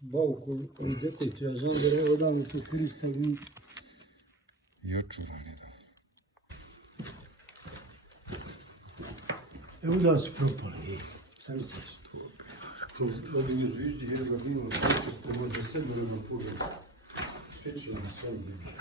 Bavku detektiv, ja znam da je odavno se Hrista vi... Jočuran je da. Evo da su propali, sam se što. Da bi još višti, jer ga bilo, što može sebe da pogleda. Specijalno sam vidio.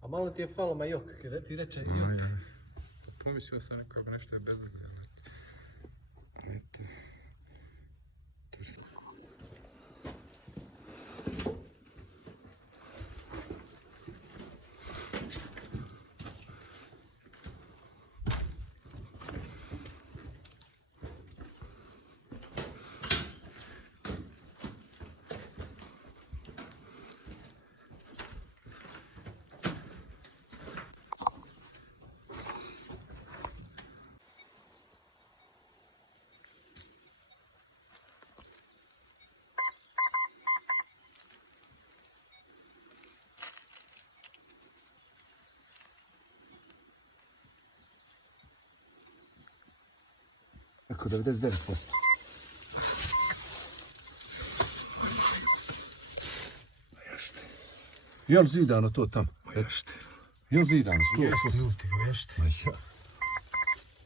A malo ti je falo majok, kada ti reče jok. Pomislio sam nekako nešto je bezazljeno. Eto. Eko 99%. Jel zidano to tam? Ješte. Jel zidano? 100%. Ljuti ga, ješte. Ma ja.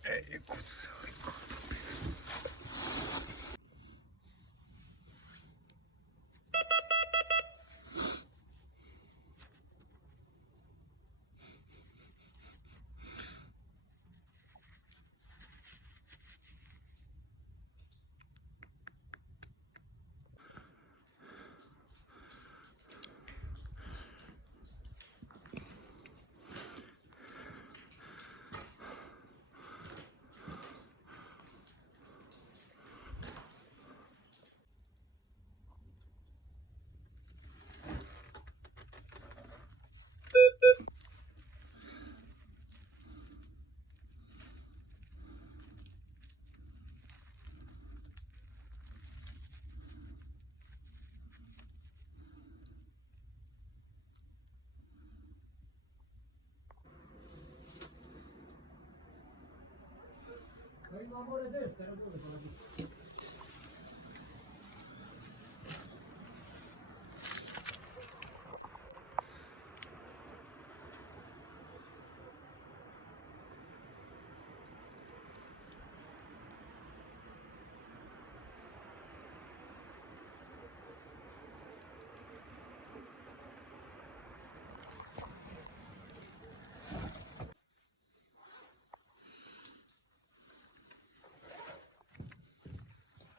Ej, kucali.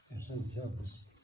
Ja sam žabos.